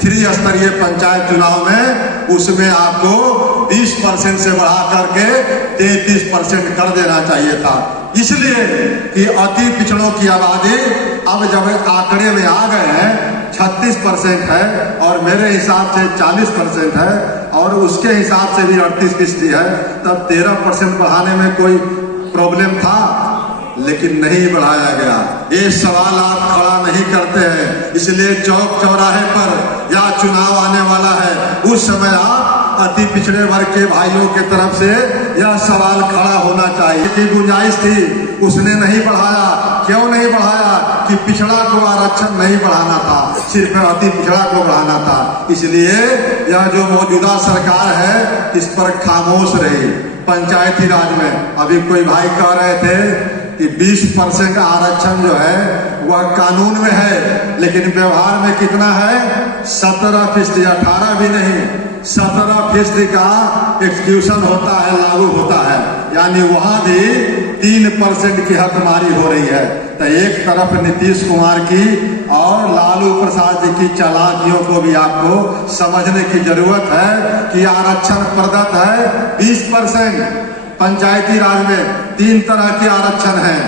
त्रिस्तरीय पंचायत चुनाव में, उसमें आपको 20% से बढ़ा करके 33% कर देना चाहिए था। इसलिए कि अति पिछड़ों की आबादी अब जब आंकड़े में आ गए हैं 36% है और मेरे हिसाब से 40% है और उसके हिसाब से भी 38% है, तब 13% बढ़ाने में कोई प्रॉब्लम था, लेकिन नहीं बढ़ाया गया। ये सवाल आप खड़ा नहीं करते हैं, इसलिए चौक चौराहे पर या चुनाव आने वाला है उस समय आप अति पिछड़े वर्ग के भाइयों के तरफ से यह सवाल खड़ा होना चाहिए कि गुंजाइश थी, उसने नहीं बढ़ाया। क्यों नहीं बढ़ाया? कि पिछड़ा को आरक्षण नहीं बढ़ाना था, सिर्फ अति पिछड़ा को बढ़ाना था। इसलिए यह जो मौजूदा सरकार है इस पर खामोश रही। पंचायती राज में अभी कोई भाई कह रहे थे कि 20% आरक्षण जो है वह कानून में है, लेकिन व्यवहार में कितना है? 17%, 18 भी नहीं, 17% का एक्सक्यूशन होता है, लागू होता है। यानी वहां भी 3% की हकमारी हो रही है। तो एक तरफ नीतीश कुमार की और लालू प्रसाद जी की चालाकियों को भी आपको समझने की जरूरत है कि आरक्षण प्रदत्त है 20%। पंचायती राज में 3 तरह के आरक्षण हैं।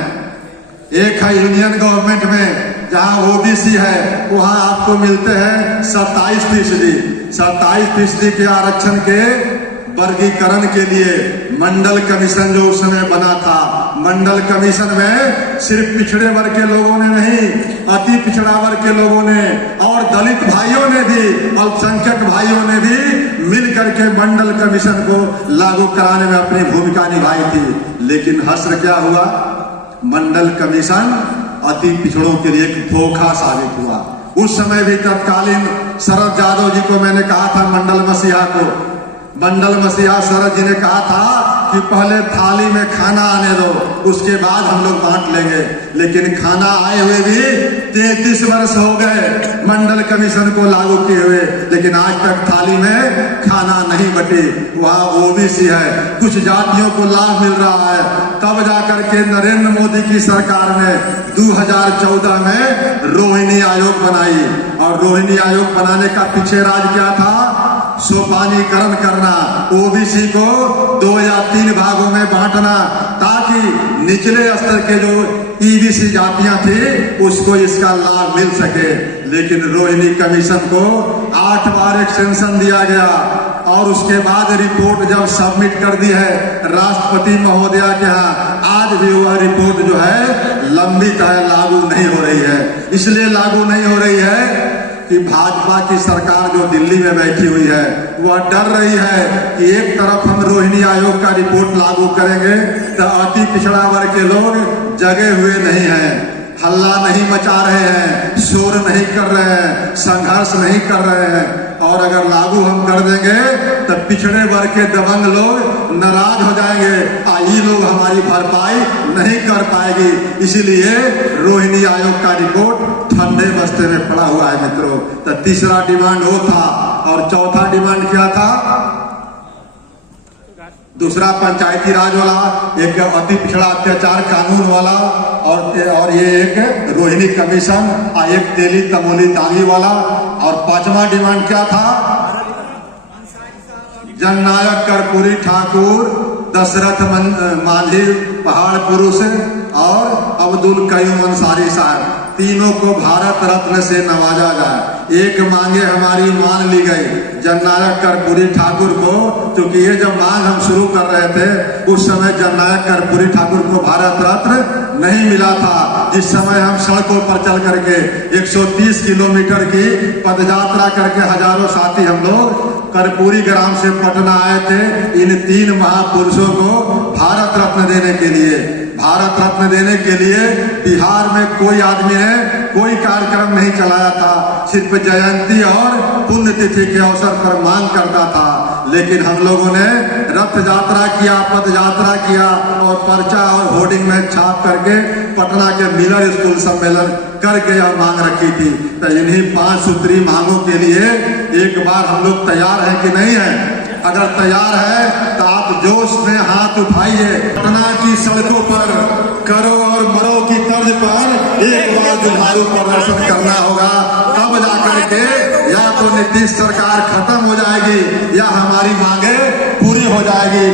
एक है यूनियन गवर्नमेंट में, जहां ओबीसी है वहां आपको मिलते हैं 27%। 27% के आरक्षण के वर्गीकरण के लिए मंडल कमीशन जो उस समय बना था, मंडल कमीशन में सिर्फ पिछड़े वर्ग के लोगों ने नहीं, अति पिछड़ा वर्ग के लोगों ने और दलित भाइयों ने भी, अल्पसंख्यक भाइयों ने भी मिल करके मंडल कमीशन को लागू कराने में अपनी भूमिका निभाई थी। लेकिन हश्र क्या हुआ? मंडल कमीशन अति पिछड़ों के लिए एक धोखा साबित हुआ। उस समय भी तत्कालीन शरद यादव जी को मैंने कहा था, मंडल मसीहा शरद जी ने कहा था कि पहले थाली में खाना आने दो, उसके बाद हम लोग बांट लेंगे। लेकिन खाना आए हुए भी 33 वर्ष हो गए मंडल कमीशन को लागू किए हुए, लेकिन आज तक थाली में खाना नहीं बटी। वहाँ ओबीसी है, कुछ जातियों को लाभ मिल रहा है। तब जाकर के नरेंद्र मोदी की सरकार ने 2014 में रोहिणी आयोग बनाई, और रोहिणी आयोग बनाने का पीछे राज क्या था? सोपानीकरण करना, ओबीसी को 2 या 3 भागों में बांटना, ताकि निचले स्तर के जो ईबीसी जातियां थी उसको इसका लाभ मिल सके। लेकिन रोहिणी कमीशन को 8 बार एक्सटेंशन दिया गया और उसके बाद रिपोर्ट जब सबमिट कर दी है राष्ट्रपति महोदया के यहाँ, आज भी वह रिपोर्ट जो है लंबित है, लागू नहीं हो रही है। इसलिए लागू नहीं हो रही है कि भाजपा की सरकार जो दिल्ली में बैठी हुई है वह डर रही है कि एक तरफ हम रोहिणी आयोग का रिपोर्ट लागू करेंगे तो अति पिछड़ा वर्ग के लोग जगे हुए नहीं हैं, हल्ला नहीं मचा रहे हैं, शोर नहीं कर रहे हैं, संघर्ष नहीं कर रहे हैं, और अगर लागू हम कर देंगे तो पिछड़े वर्ग के दबंग लोग नाराज हो जाएंगे, ये लोग हमारी भरपाई नहीं कर पाएगी। इसीलिए रोहिणी आयोग का रिपोर्ट ठंडे बस्ते में पड़ा हुआ है मित्रों। तो तीसरा डिमांड वो था, और चौथा डिमांड क्या था? दूसरा पंचायती राज वाला, एक अति पिछड़ा अत्याचार कानून वाला, और ये एक रोहिणी कमीशन, एक तेली तमोली तांगी वाला। और 5वां डिमांड क्या था? जननायक कर्पूरी ठाकुर, दशरथ मांझी पहाड़ पुरुष और अब्दुल कयूम अंसारी साहब, तीनों को भारत रत्न से नवाजा जाए। एक मांगे हमारी मान ली गई, जननायक कर्पूरी ठाकुर को, क्योंकि ये जब मांग हम शुरू कर रहे थे उस समय जननायक कर्पूरी ठाकुर को भारत रत्न नहीं मिला था। जिस समय हम सड़कों पर चल करके 130 किलोमीटर की पदयात्रा करके हजारों साथी हम लोग कर्पूरी ग्राम से पटना आए थे इन 3 महापुरुषों को भारत रत्न देने के लिए। भारत रत्न देने के लिए बिहार में कोई आदमी ने कोई कार्यक्रम नहीं चलाया था, सिर्फ जयंती और पुण्यतिथि के अवसर पर मांग करता था। लेकिन हम लोगों ने रथ यात्रा किया, पद यात्रा किया और पर्चा और होर्डिंग में छाप करके पटना के मिलर स्कूल सम्मेलन करके यह मांग रखी थी। तो इन्हीं 5 सूत्री मांगों के लिए एक बार हम लोग तैयार हैं कि नहीं है? अगर तैयार है तो आप जोश में हाथ उठाइए। पटना की सड़कों पर करो और मरो की तर्ज पर एक बार जुझारू प्रदर्शन करना होगा, तब जाकर के या तो नीतीश सरकार खत्म हो जाएगी या हमारी मांगे पूरी हो जाएगी।